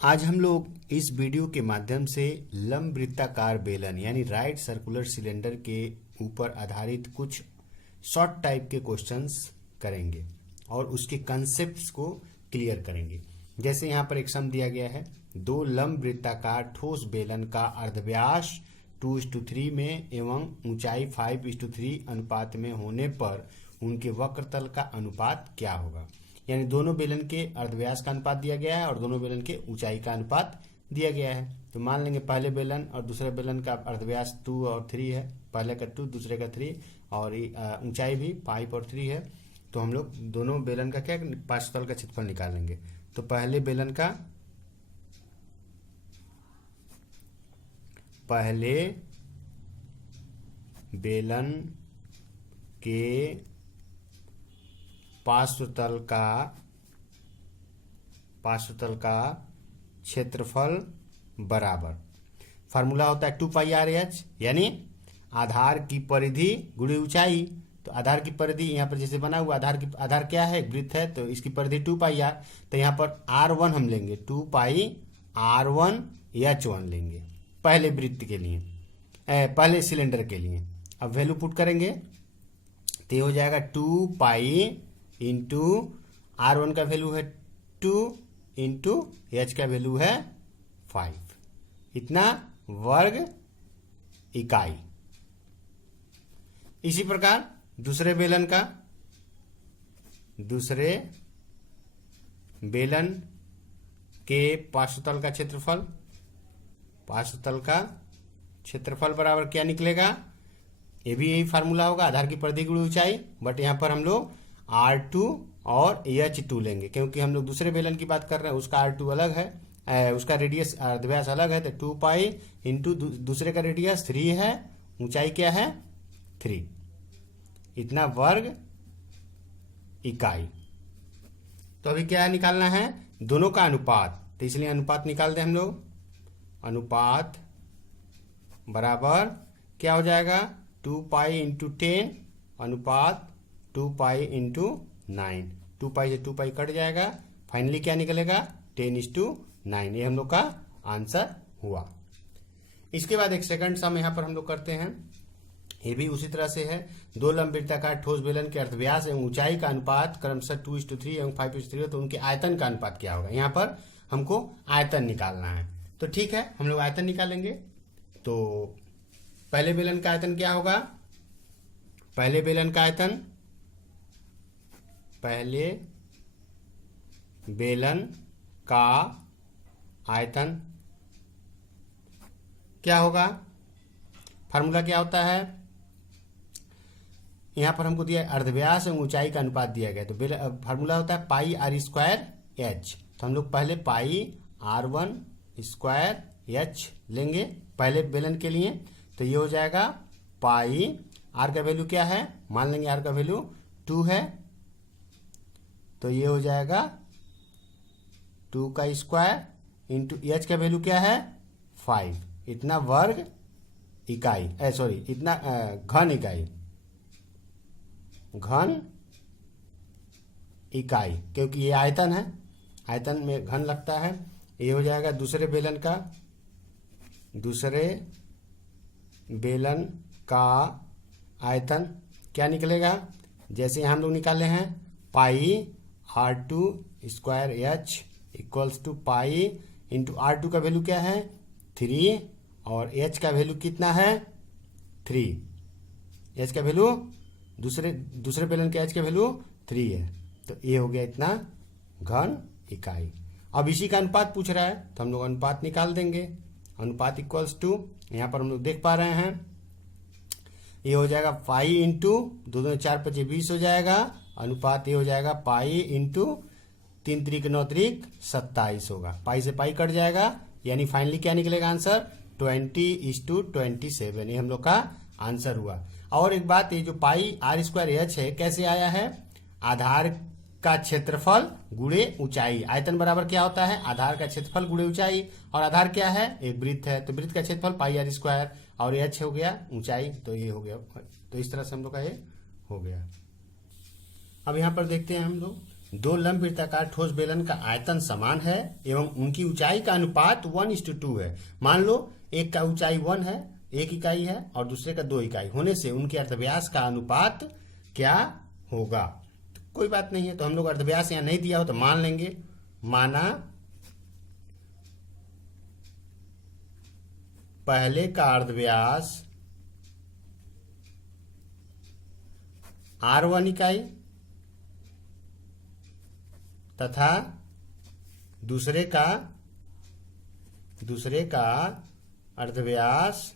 आज हम लोग इस वीडियो के माध्यम से लंब वृत्ताकार बेलन यानी राइट सर्कुलर सिलेंडर के ऊपर आधारित कुछ शॉर्ट टाइप के क्वेश्चंस करेंगे और उसके कंसेप्ट्स को क्लियर करेंगे। जैसे यहाँ पर एक सम दिया गया है, दो लंब वृत्ताकार ठोस बेलन का अर्धव्यास 2:3 में एवं ऊंचाई 5:3 अनुपात में होने पर उनके वक्रतल का अनुपात क्या होगा। यानी दोनों बेलन के अर्धव्यास का अनुपात दिया गया है और दोनों बेलन के ऊंचाई का अनुपात दिया गया है। तो मान लेंगे पहले बेलन और दूसरे बेलन का अर्धव्यास 2 और 3 है, पहले का 2 दूसरे का 3 और ऊंचाई भी 5 और 3 है। तो हम लोग दोनों बेलन का क्या पार्श्वतल का क्षेत्रफल निकालेंगे। तो पहले बेलन के पार्श्वतल का क्षेत्रफल बराबर फार्मूला होता है 2πr/h, यानी आधार की परिधि गुणे ऊंचाई। तो आधार की परिधि यहाँ पर जैसे बना हुआ आधार क्या है, वृत्त है, तो इसकी परिधि 2πr। तो यहाँ पर r1 हम लेंगे 2πr1h1 लेंगे पहले वृत्त के लिए, पहले सिलेंडर के लिए। अब वैल्यू पुट करेंगे तो ये हो जाएगा 2π इंटू r1 का वैल्यू है 2 इंटू h का वैल्यू है 5, इतना वर्ग इकाई। इसी प्रकार दूसरे बेलन के पार्श्वतल का क्षेत्रफल बराबर क्या निकलेगा। ये भी यही फार्मूला होगा, आधार की परिधि गुणे ऊंचाई, बट यहाँ पर हम लोग R2 और H2 लेंगे क्योंकि हम लोग दूसरे बेलन की बात कर रहे हैं, उसका R2 अलग है, उसका रेडियस अर्धव्यास अलग है। तो 2π इंटू दूसरे का रेडियस 3 है, ऊंचाई क्या है 3, इतना वर्ग इकाई। तो अभी क्या निकालना है, दोनों का अनुपात, तो इसलिए अनुपात निकाल दें हम लोग। अनुपात बराबर क्या हो जाएगा 2π इंटू 10 अनुपात 2π इंटू 9, 2π से 2π कट जाएगा, फाइनली क्या निकलेगा 10:9। ये हम लोग का आंसर हुआ। इसके बाद एक सेकंड सम यहाँ पर हम लोग करते हैं, ये भी उसी तरह से है। दो लंब वृत्ताकार ठोस बेलन के अर्धव्यास एवं ऊंचाई का अनुपात क्रमशः 2:3 एवं 5:3 है, तो उनके आयतन का अनुपात क्या होगा। यहाँ पर हमको आयतन निकालना है, तो ठीक है हम लोग आयतन निकालेंगे। तो पहले बेलन का आयतन क्या होगा, पहले बेलन का आयतन क्या होगा, फार्मूला क्या होता है। यहां पर हमको दिया अर्धव्यास एवं ऊंचाई का अनुपात दिया गया, तो फार्मूला होता है πr²h। तो हम लोग पहले πr1² लेंगे पहले बेलन के लिए। तो ये हो जाएगा पाई, आर का वैल्यू क्या है, मान लेंगे आर का वैल्यू 2 है, तो ये हो जाएगा 2 का स्क्वायर इंटू एच का वैल्यू क्या है 5, इतना वर्ग इकाई, इतना घन इकाई, क्योंकि ये आयतन है, आयतन में घन लगता है। ये हो जाएगा दूसरे बेलन का आयतन क्या निकलेगा, जैसे हम लोग निकाले हैं πr2² equals to pi into R2 का वैल्यू क्या है 3 और H का वैल्यू कितना है 3, H का वैल्यू दूसरे बेलन के H का वैल्यू 3 है। तो ये हो गया इतना घन इकाई। अब इसी का अनुपात पूछ रहा है, तो हम लोग अनुपात निकाल देंगे। अनुपात इक्वल्स टू, यहाँ पर हम लोग देख पा रहे हैं, ये हो जाएगा पाई इंटू 2 4 5 20 हो जाएगा, अनुपात ये हो जाएगा पाई इंटू 3 3 9 3 27 होगा, पाई से पाई कट जाएगा, यानी फाइनली क्या निकलेगा आंसर 20:27। ये हम लोग का आंसर हुआ। और एक बात, ये जो πr²h है कैसे आया है, आधार का क्षेत्रफल गुणे ऊंचाई। आयतन बराबर क्या होता है, आधार का क्षेत्रफल गुणे ऊंचाई, और आधार क्या है एक वृत्त है, तो वृत्त का क्षेत्रफल πr² और h हो गया ऊंचाई, तो ये हो गया। तो इस तरह से हम लोग का ये हो गया। अब यहाँ पर देखते हैं हम लोग दो लंब वृत्ताकार ठोस बेलन का आयतन समान है एवं उनकी ऊंचाई का अनुपात 1:2 है। मान लो एक का ऊंचाई 1 है, 1 इकाई है, और दूसरे का 2 इकाई होने से उनके अर्धव्यास का अनुपात क्या होगा। तो कोई बात नहीं है, तो हम लोग अर्धव्यास यहाँ नहीं दिया हो तो मान लेंगे, माना पहले का अर्धव्यास R1 इकाई तथा दूसरे का अर्धव्यास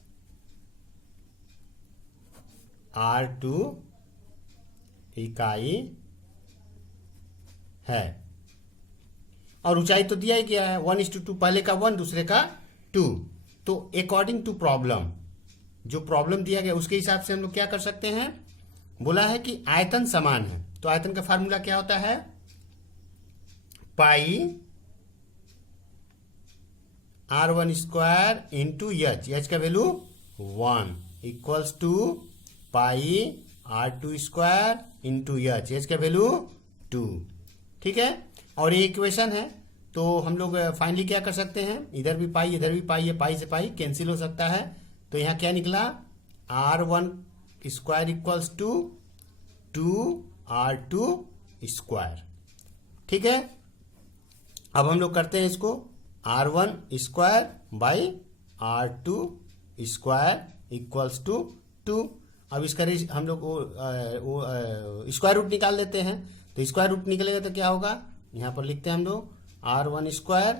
R2 इकाई है। और ऊंचाई तो दिया ही गया है 1:2, पहले का 1 दूसरे का 2। तो अकॉर्डिंग टू प्रॉब्लम, जो प्रॉब्लम दिया गया उसके हिसाब से हम लोग क्या कर सकते हैं, बोला है कि आयतन समान है, तो आयतन का फार्मूला क्या होता है, pi R1 square into H का value 1 equals to pi R2 square into H का वैल्यू 2। ठीक है, और ये इक्वेशन है, तो हम लोग फाइनली क्या कर सकते हैं, इधर भी पाई इधर भी पाई है, पाई से पाई कैंसिल हो सकता है, तो यहाँ क्या निकला R1 square equals to 2R2 square. ठीक है, अब हम लोग करते हैं इसको R1 square by R2 square equals to 2। अब इसका हम लोग स्क्वायर रूट निकाल लेते हैं, तो स्क्वायर रूट निकलेगा तो क्या होगा, यहाँ पर लिखते हैं हम लोग R1 square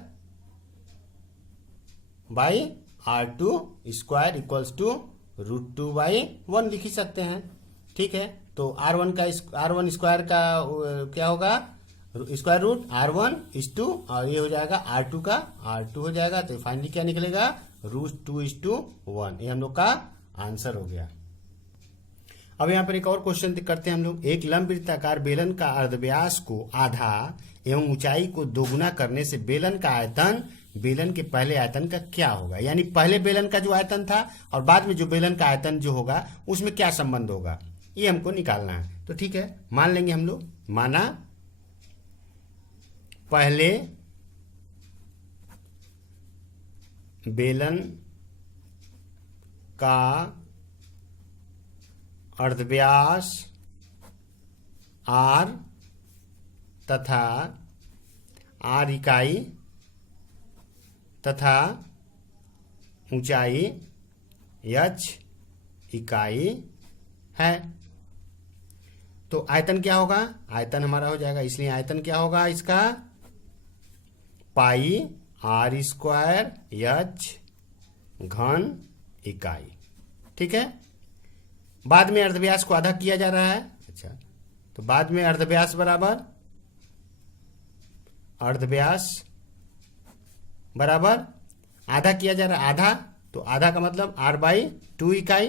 by R2 square equals to √2/1 लिख ही सकते हैं। ठीक है, तो R1 स्क्वायर का क्या होगा, स्क्वायर रूट R1 is 2 और ये हो जाएगा R2 का R2 हो जाएगा, तो फाइनली क्या निकलेगा √2:1। ये हम लोग का आंसर हो गया। अब यहाँ पर एक और क्वेश्चन करते हैं हम लोग। एक लंब वृत्ताकार बेलन का अर्धव्यास को आधा एवं ऊंचाई को दोगुना करने से बेलन का आयतन बेलन के पहले आयतन का क्या होगा, यानी पहले बेलन का जो आयतन था और बाद में जो बेलन का आयतन जो होगा उसमें क्या संबंध होगा, ये हमको निकालना है। तो ठीक है, मान लेंगे हम लोग, माना पहले बेलन का अर्धव्यास R तथा R इकाई तथा ऊंचाई h इकाई है, तो आयतन क्या होगा, आयतन हमारा हो जाएगा, इसलिए आयतन क्या होगा इसका पाई R स्क्वायर h घन इकाई। ठीक है, बाद में अर्धव्यास को आधा किया जा रहा है। अच्छा, तो बाद में अर्धव्यास बराबर आधा किया जा रहा है, आधा, तो आधा का मतलब R/2 इकाई।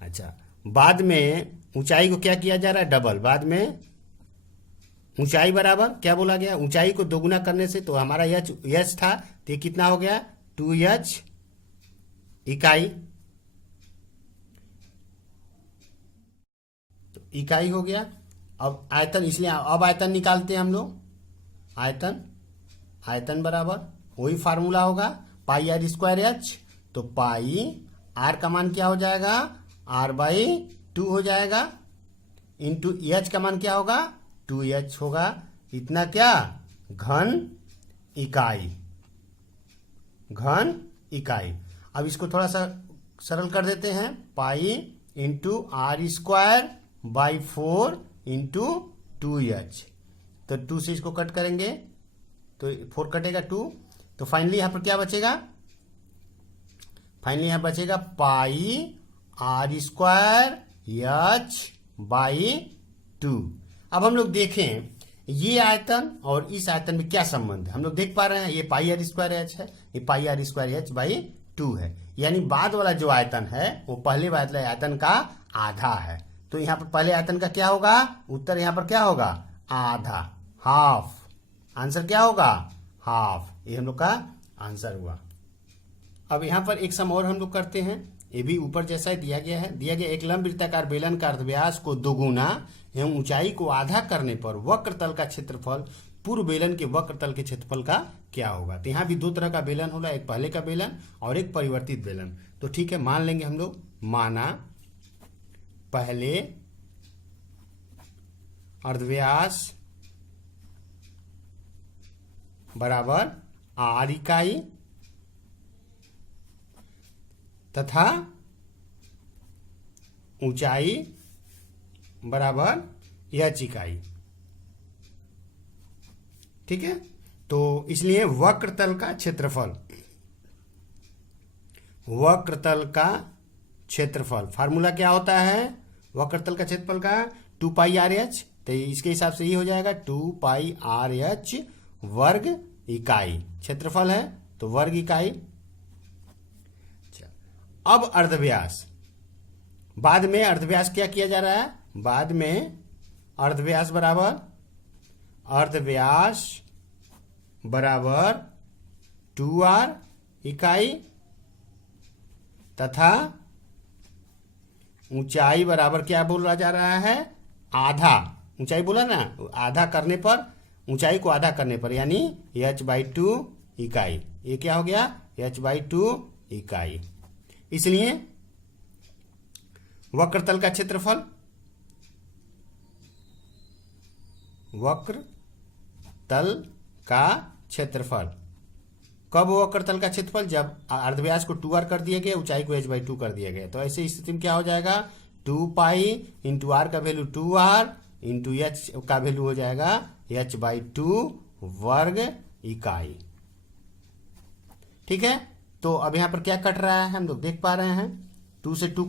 अच्छा, बाद में ऊंचाई को क्या किया जा रहा है, डबल, बाद में ऊंचाई बराबर क्या बोला गया, ऊंचाई को दोगुना करने से, तो हमारा h था, तो ये कितना हो गया 2h इकाई, तो इकाई हो गया। अब आयतन, इसलिए अब आयतन निकालते हैं हम लोग, आयतन बराबर वही फार्मूला होगा पाई R स्क्वायर h, तो पाई R का मान क्या हो जाएगा R/2 हो जाएगा, इंटू h का मान क्या होगा 2h होगा, इतना क्या घन इकाई। अब इसको थोड़ा सा सरल कर देते हैं, pi into R square by 4 into 2h, तो 2 से इसको कट करेंगे तो 4 कटेगा 2, तो फाइनली यहाँ पर क्या बचेगा, फाइनली यहाँ बचेगा पाई R स्क्वायर h बाई 2। अब हम लोग देखें ये आयतन और इस आयतन में क्या संबंध है, हम लोग देख पा रहे हैं ये पाई R स्क्वायर h है, ये पाई R स्क्वायर h बाई 2 है, यानी बाद वाला जो आयतन है वो पहले वाले आयतन का आधा है, तो यहाँ पर पहले आयतन का क्या होगा, उत्तर यहाँ पर क्या होगा आधा, हाफ, आंसर क्या होगा हाफ, ये हम लोग का आंसर हुआ। अब यहाँ पर एक सम और हम लोग करते हैं, ये भी ऊपर जैसा ही दिया गया है। दिया गया एक लंब वृत्ताकार बेलन का अर्धव्यास को दोगुना एवं ऊंचाई को आधा करने पर वक्र तल का क्षेत्रफल पूर्व बेलन के वक्र तल के क्षेत्रफल का क्या होगा। तो यहाँ भी दो तरह का बेलन होगा, एक पहले का बेलन और एक परिवर्तित बेलन। तो ठीक है, मान लेंगे हम लोग, माना पहले अर्धव्यास बराबर r इकाई तथा ऊंचाई बराबर h इकाई। ठीक है, तो इसलिए वक्रतल का क्षेत्रफल, वक्रतल का क्षेत्रफल फार्मूला क्या होता है वक्रतल का क्षेत्रफल का, 2 पाई आर एच। तो इसके हिसाब से ये हो जाएगा 2 पाई आर एच वर्ग इकाई क्षेत्रफल है, तो वर्ग इकाई। अब अर्धव्यास, बाद में अर्धव्यास क्या किया जा रहा है, बाद में अर्धव्यास बराबर 2r इकाई तथा ऊंचाई बराबर क्या बोला जा रहा है, आधा। ऊंचाई बोला ना, आधा करने पर, ऊंचाई को आधा करने पर यानी h/2 इकाई। ये क्या हो गया, h/2 इकाई। इसलिए वक्रतल का क्षेत्रफल, वक्रतल का क्षेत्रफल कब वक्रतल का क्षेत्रफल, जब अर्धव्यास को 2r कर दिया गया, ऊंचाई को h/2 कर दिया गया। तो ऐसे स्थिति में क्या हो जाएगा, 2 पाई इंटू r का वैल्यू 2r इंटू h का वैल्यू हो जाएगा h/2 वर्ग इकाई। ठीक है, तो अब यहां पर क्या कट रहा है हम लोग देख पा रहे हैं, 2 से 2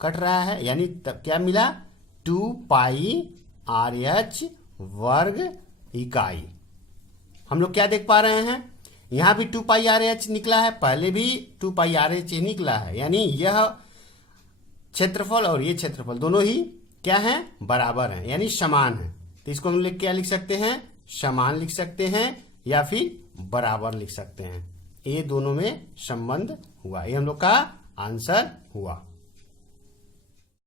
कट रहा है, यानी तब क्या मिला, 2 पाई RH वर्ग इकाई। हम लोग क्या देख पा रहे हैं, यहां भी 2 पाई RH निकला है, पहले भी 2 पाई RH ही निकला है, यानी यह क्षेत्रफल और ये क्षेत्रफल दोनों ही क्या है, बराबर हैं, यानी समान है। तो इसको हम लोग क्या लिख सकते हैं, समान लिख सकते हैं या फिर बराबर लिख सकते हैं। ये दोनों में संबंध हुआ, ये हम लोग का आंसर हुआ।